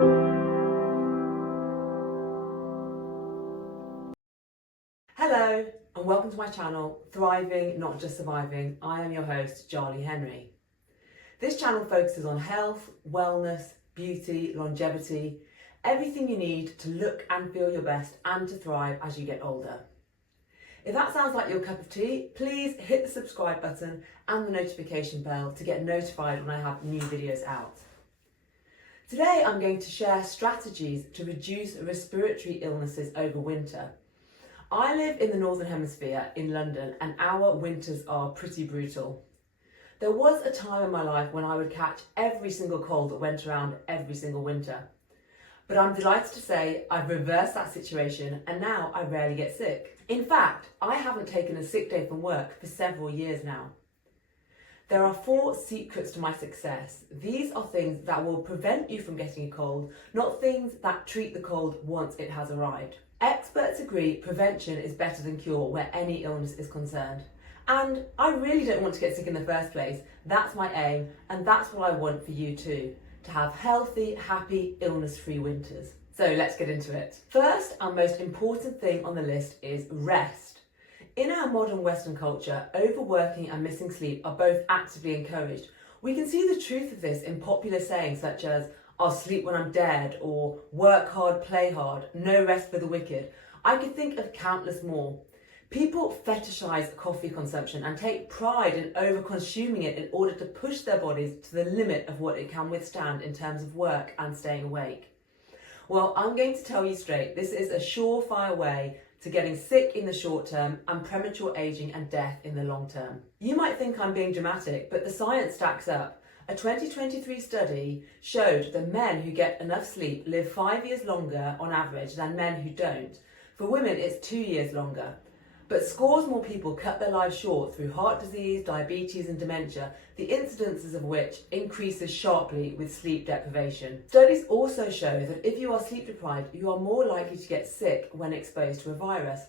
Hello and welcome to my channel, Thriving Not Just Surviving. I am your host, Charlie Henry. This channel focuses on health, wellness, beauty, longevity, everything you need to look and feel your best and to thrive as you get older. If that sounds like your cup of tea, please hit the subscribe button and the notification bell to get notified when I have new videos out. Today I'm going to share strategies to reduce respiratory illnesses over winter. I live in the Northern Hemisphere in London and our winters are pretty brutal. There was a time in my life when I would catch every single cold that went around every single winter. But I'm delighted to say I've reversed that situation and now I rarely get sick. In fact, I haven't taken a sick day from work for several years now. There are 4 secrets to my success. These are things that will prevent you from getting a cold, not things that treat the cold once it has arrived. Experts agree prevention is better than cure where any illness is concerned. And I really don't want to get sick in the first place. That's my aim, and that's what I want for you too, to have healthy, happy, illness-free winters. So let's get into it. First and most important thing on the list is rest. In our modern Western culture, overworking and missing sleep are both actively encouraged. We can see the truth of this in popular sayings such as, "I'll sleep when I'm dead," or "work hard, play hard, no rest for the wicked." I could think of countless more. People fetishize coffee consumption and take pride in over-consuming it in order to push their bodies to the limit of what it can withstand in terms of work and staying awake. Well, I'm going to tell you straight, this is a surefire way to getting sick in the short term and premature aging and death in the long term. You might think I'm being dramatic, but the science stacks up. A 2023 study showed that men who get enough sleep live 5 years longer on average than men who don't. For women, it's 2 years longer. But scores more people cut their lives short through heart disease, diabetes and dementia, the incidences of which increases sharply with sleep deprivation. Studies also show that if you are sleep deprived, you are more likely to get sick when exposed to a virus.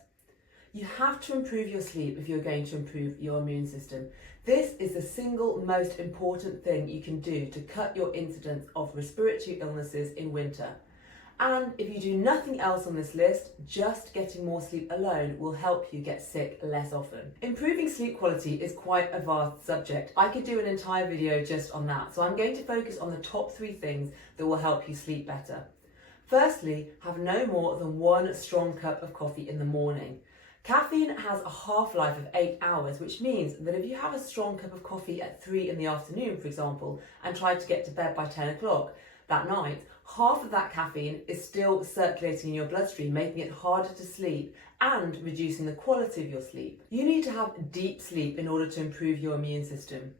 You have to improve your sleep if you're going to improve your immune system. This is the single most important thing you can do to cut your incidence of respiratory illnesses in winter. And if you do nothing else on this list, just getting more sleep alone will help you get sick less often. Improving sleep quality is quite a vast subject. I could do an entire video just on that, so I'm going to focus on the top 3 things that will help you sleep better. Firstly, have no more than 1 strong cup of coffee in the morning. Caffeine has a half-life of 8 hours, which means that if you have a strong cup of coffee at 3 in the afternoon, for example, and try to get to bed by 10 o'clock that night, half of that caffeine is still circulating in your bloodstream, making it harder to sleep and reducing the quality of your sleep. You need to have deep sleep in order to improve your immune system.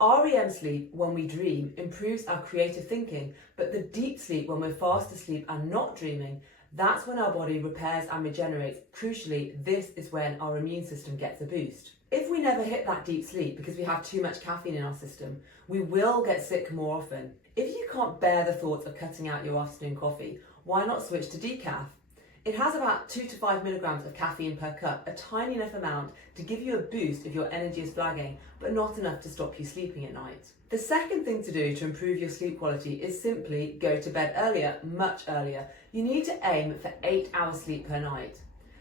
REM sleep, when we dream, improves our creative thinking, but the deep sleep, when we're fast asleep and not dreaming, that's when our body repairs and regenerates. Crucially, this is when our immune system gets a boost. If we never hit that deep sleep because we have too much caffeine in our system, we will get sick more often. If you can't bear the thought of cutting out your afternoon coffee, why not switch to decaf? It has about 2 to 5 milligrams of caffeine per cup, a tiny enough amount to give you a boost if your energy is flagging, but not enough to stop you sleeping at night. The second thing to do to improve your sleep quality is simply go to bed earlier, much earlier. You need to aim for 8 hours sleep per night.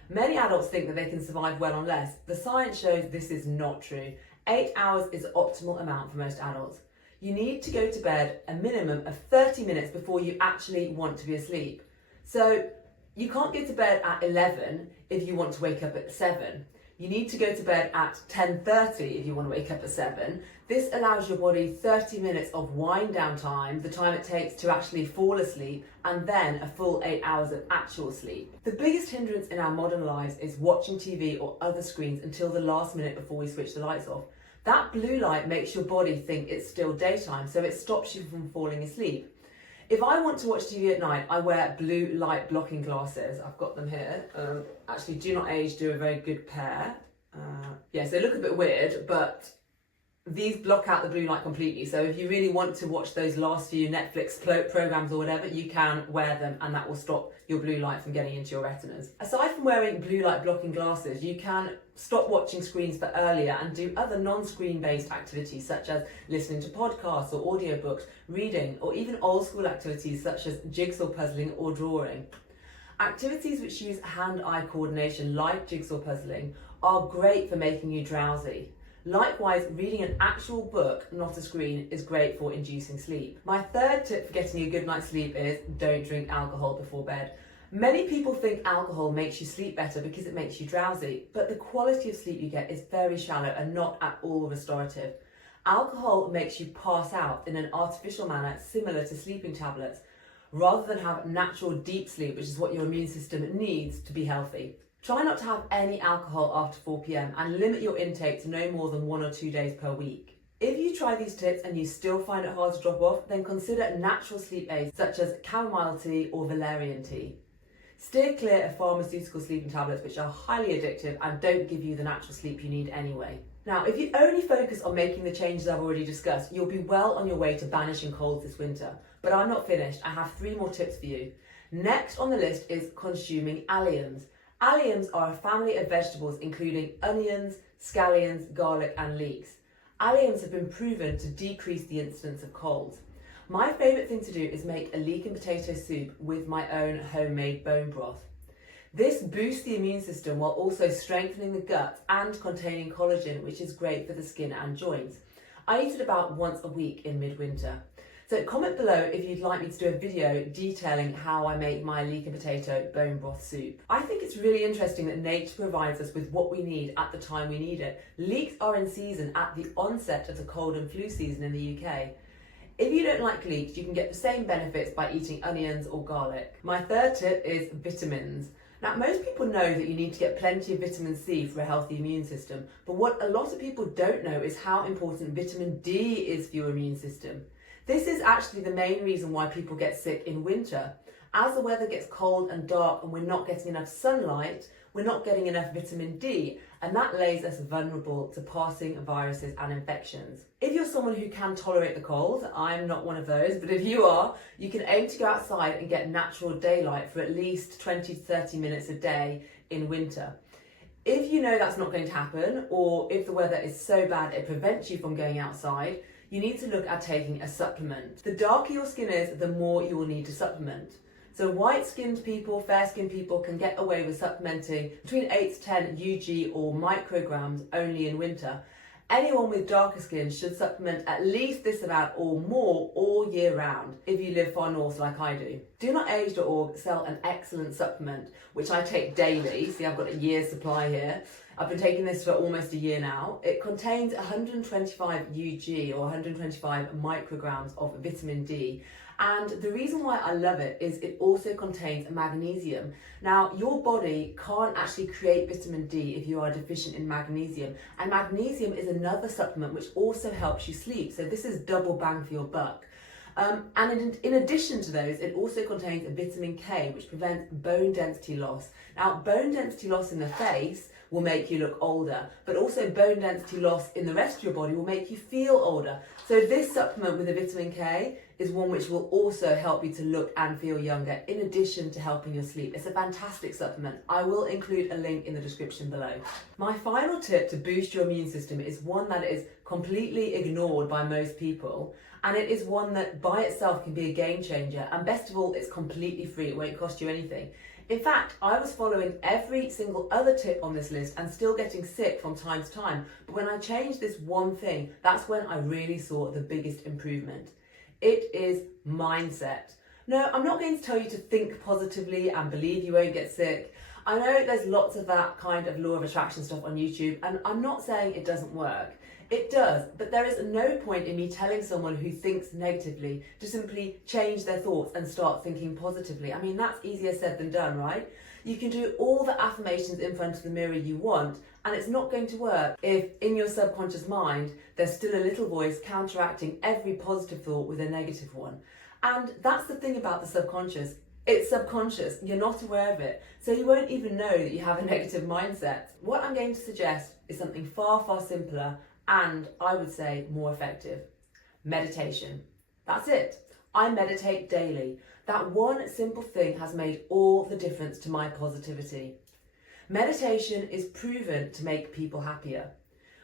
Many adults think that they can survive well on less. The science shows this is not true. 8 hours is the optimal amount for most adults. You need to go to bed a minimum of 30 minutes before you actually want to be asleep. So you can't go to bed at 11 if you want to wake up at 7. You need to go to bed at 10:30 if you want to wake up at 7. This allows your body 30 minutes of wind down time, the time it takes to actually fall asleep, and then a full 8 hours of actual sleep. The biggest hindrance in our modern lives is watching TV or other screens until the last minute before we switch the lights off. That blue light makes your body think it's still daytime, so it stops you from falling asleep. If I want to watch TV at night, I wear blue light blocking glasses. I've got them here. Actually, Do Not Age do a very good pair. Yes, they look a bit weird, but these block out the blue light completely. So if you really want to watch those last few Netflix programs or whatever, you can wear them and that will stop your blue light from getting into your retinas. Aside from wearing blue light blocking glasses, you can stop watching screens for earlier and do other non-screen based activities such as listening to podcasts or audiobooks, reading, or even old school activities such as jigsaw puzzling or drawing. Activities which use hand-eye coordination like jigsaw puzzling are great for making you drowsy. Likewise, reading an actual book, not a screen, is great for inducing sleep. My third tip for getting a good night's sleep is don't drink alcohol before bed. Many people think alcohol makes you sleep better because it makes you drowsy, but the quality of sleep you get is very shallow and not at all restorative. Alcohol makes you pass out in an artificial manner similar to sleeping tablets, rather than have natural deep sleep, which is what your immune system needs to be healthy. Try not to have any alcohol after 4 p.m. and limit your intake to no more than 1 or 2 days per week. If you try these tips and you still find it hard to drop off, then consider natural sleep aids such as chamomile tea or valerian tea. Steer clear of pharmaceutical sleeping tablets which are highly addictive and don't give you the natural sleep you need anyway. Now, if you only focus on making the changes I've already discussed, you'll be well on your way to banishing colds this winter. But I'm not finished. I have 3 more tips for you. Next on the list is consuming alliums. Alliums are a family of vegetables including onions, scallions, garlic and leeks. Alliums have been proven to decrease the incidence of colds. My favourite thing to do is make a leek and potato soup with my own homemade bone broth. This boosts the immune system while also strengthening the gut and containing collagen, which is great for the skin and joints. I eat it about once a week in midwinter. So comment below if you'd like me to do a video detailing how I make my leek and potato bone broth soup. I think it's really interesting that nature provides us with what we need at the time we need it. Leeks are in season at the onset of the cold and flu season in the UK. If you don't like leeks, you can get the same benefits by eating onions or garlic. My third tip is vitamins. Now, most people know that you need to get plenty of vitamin C for a healthy immune system, but what a lot of people don't know is how important vitamin D is for your immune system. This is actually the main reason why people get sick in winter. As the weather gets cold and dark and we're not getting enough sunlight, we're not getting enough vitamin D, and that lays us vulnerable to passing viruses and infections. If you're someone who can tolerate the cold, I'm not one of those, but if you are, you can aim to go outside and get natural daylight for at least 20 to 30 minutes a day in winter. If you know that's not going to happen, or if the weather is so bad it prevents you from going outside, you need to look at taking a supplement. The darker your skin is, the more you will need to supplement. So white-skinned people, fair-skinned people can get away with supplementing between 8 to 10 UG or micrograms only in winter. Anyone with darker skin should supplement at least this amount or more all year round if you live far north like I do. DoNotAge.org sell an excellent supplement which I take daily. See, I've got a year's supply here. I've been taking this for almost a year now. It contains 125 UG or 125 micrograms of vitamin D. And the reason why I love it is it also contains magnesium. Now, your body can't actually create vitamin D if you are deficient in magnesium. And magnesium is another supplement which also helps you sleep. So this is double bang for your buck. And in addition to those, it also contains vitamin K, which prevents bone density loss. Now, bone density loss in the face will make you look older, but also bone density loss in the rest of your body will make you feel older. So this supplement with the vitamin K is one which will also help you to look and feel younger, in addition to helping your sleep. It's a fantastic supplement. I will include a link in the description below. My final tip to boost your immune system is one that is completely ignored by most people, and it is one that by itself can be a game changer, and best of all, it's completely free. It won't cost you anything. In fact, I was following every single other tip on this list and still getting sick from time to time. But when I changed this one thing, that's when I really saw the biggest improvement. It is mindset. No, I'm not going to tell you to think positively and believe you won't get sick. I know there's lots of that kind of law of attraction stuff on YouTube, and I'm not saying it doesn't work. It does, but there is no point in me telling someone who thinks negatively to simply change their thoughts and start thinking positively. I mean, that's easier said than done, right? You can do all the affirmations in front of the mirror you want, and it's not going to work if in your subconscious mind there's still a little voice counteracting every positive thought with a negative one. And that's the thing about the subconscious. It's subconscious, you're not aware of it, so you won't even know that you have a negative mindset. What I'm going to suggest is something far, far simpler and I would say more effective. Meditation. That's it. I meditate daily. That one simple thing has made all the difference to my positivity. Meditation is proven to make people happier.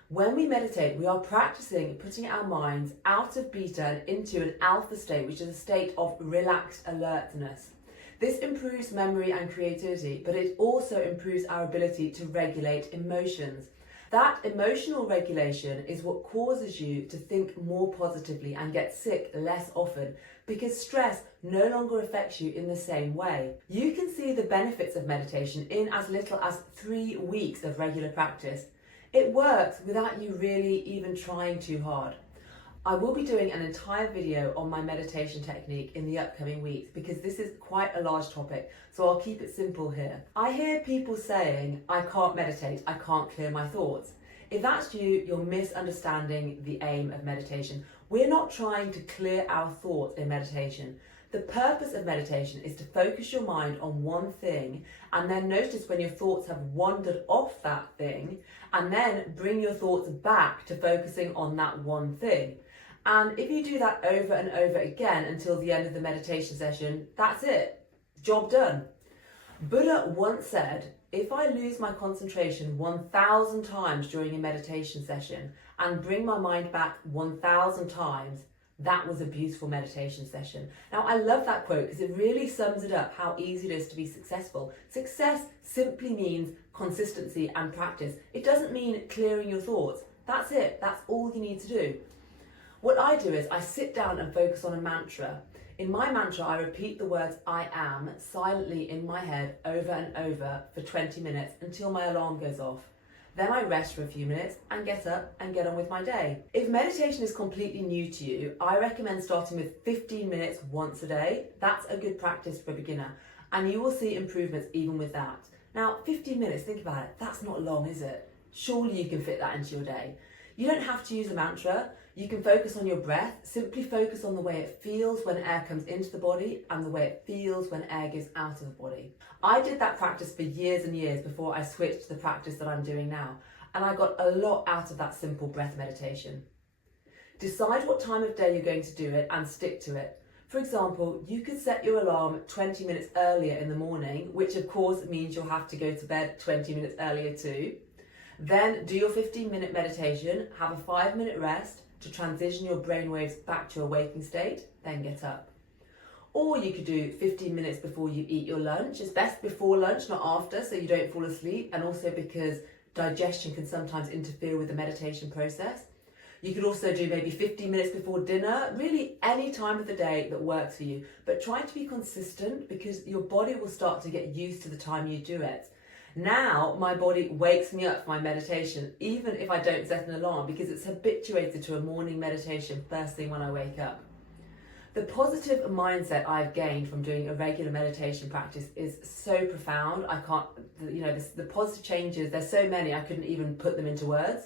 When we meditate, we are practicing putting our minds out of beta and into an alpha state, which is a state of relaxed alertness. This improves memory and creativity, but it also improves our ability to regulate emotions. That emotional regulation is what causes you to think more positively and get sick less often, because stress no longer affects you in the same way. You can see the benefits of meditation in as little as 3 weeks of regular practice. It works without you really even trying too hard. I will be doing an entire video on my meditation technique in the upcoming weeks because this is quite a large topic, so I'll keep it simple here. I hear people saying, I can't meditate, I can't clear my thoughts. If that's you, you're misunderstanding the aim of meditation. We're not trying to clear our thoughts in meditation. The purpose of meditation is to focus your mind on one thing and then notice when your thoughts have wandered off that thing, and then bring your thoughts back to focusing on that one thing. And if you do that over and over again until the end of the meditation session, that's it. Job done. Buddha once said, if I lose my concentration 1,000 times during a meditation session and bring my mind back 1,000 times, that was a beautiful meditation session. Now, I love that quote because it really sums it up how easy it is to be successful. Success simply means consistency and practice. It doesn't mean clearing your thoughts. That's it. That's all you need to do. What I do is I sit down and focus on a mantra. In my mantra, I repeat the words I am silently in my head over and over for 20 minutes until my alarm goes off. Then I rest for a few minutes and get up and get on with my day. If meditation is completely new to you, I recommend starting with 15 minutes once a day. That's a good practice for a beginner, and you will see improvements even with that. Now, 15 minutes, think about it. That's not long, is it? Surely you can fit that into your day. You don't have to use a mantra. You can focus on your breath. Simply focus on the way it feels when air comes into the body and the way it feels when air goes out of the body. I did that practice for years and years before I switched to the practice that I'm doing now, and I got a lot out of that simple breath meditation. Decide what time of day you're going to do it and stick to it. For example, you could set your alarm 20 minutes earlier in the morning, which of course means you'll have to go to bed 20 minutes earlier too. Then do your 15-minute meditation, have a 5-minute rest to transition your brainwaves back to a waking state, then get up. Or you could do 15 minutes before you eat your lunch. It's best before lunch, not after, so you don't fall asleep, and also because digestion can sometimes interfere with the meditation process. You could also do maybe 15 minutes before dinner, really any time of the day that works for you. But try to be consistent because your body will start to get used to the time you do it. Now my body wakes me up for my meditation, even if I don't set an alarm, because it's habituated to a morning meditation first thing when I wake up. The positive mindset I've gained from doing a regular meditation practice is so profound. I can't, the positive changes, there's so many, I couldn't even put them into words.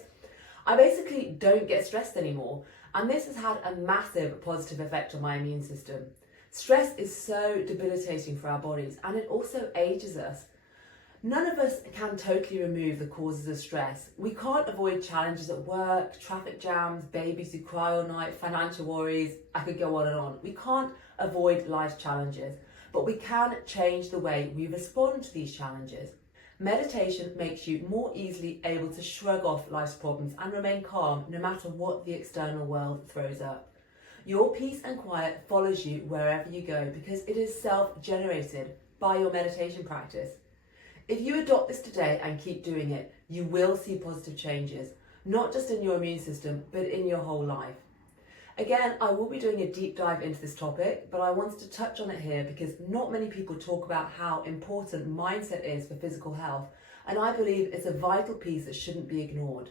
I basically don't get stressed anymore, and this has had a massive positive effect on my immune system. Stress is so debilitating for our bodies, and it also ages us. None of us can totally remove the causes of stress. We can't avoid challenges at work, traffic jams, babies who cry all night, financial worries, I could go on and on. We can't avoid life's challenges, but we can change the way we respond to these challenges. Meditation makes you more easily able to shrug off life's problems and remain calm no matter what the external world throws up. Your peace and quiet follows you wherever you go because it is self-generated by your meditation practice. If you adopt this today and keep doing it, you will see positive changes, not just in your immune system, but in your whole life. Again, I will be doing a deep dive into this topic, but I wanted to touch on it here because not many people talk about how important mindset is for physical health, and I believe it's a vital piece that shouldn't be ignored.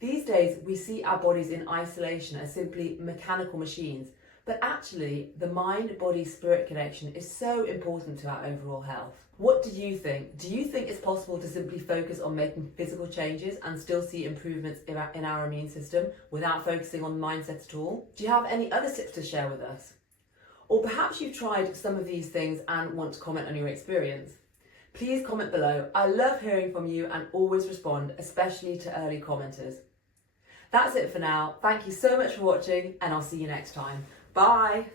These days, we see our bodies in isolation as simply mechanical machines, but actually, the mind-body-spirit connection is so important to our overall health. What do you think? Do you think it's possible to simply focus on making physical changes and still see improvements in our immune system without focusing on mindset at all? Do you have any other tips to share with us? Or perhaps you've tried some of these things and want to comment on your experience. Please comment below. I love hearing from you and always respond, especially to early commenters. That's it for now. Thank you so much for watching, and I'll see you next time. Bye.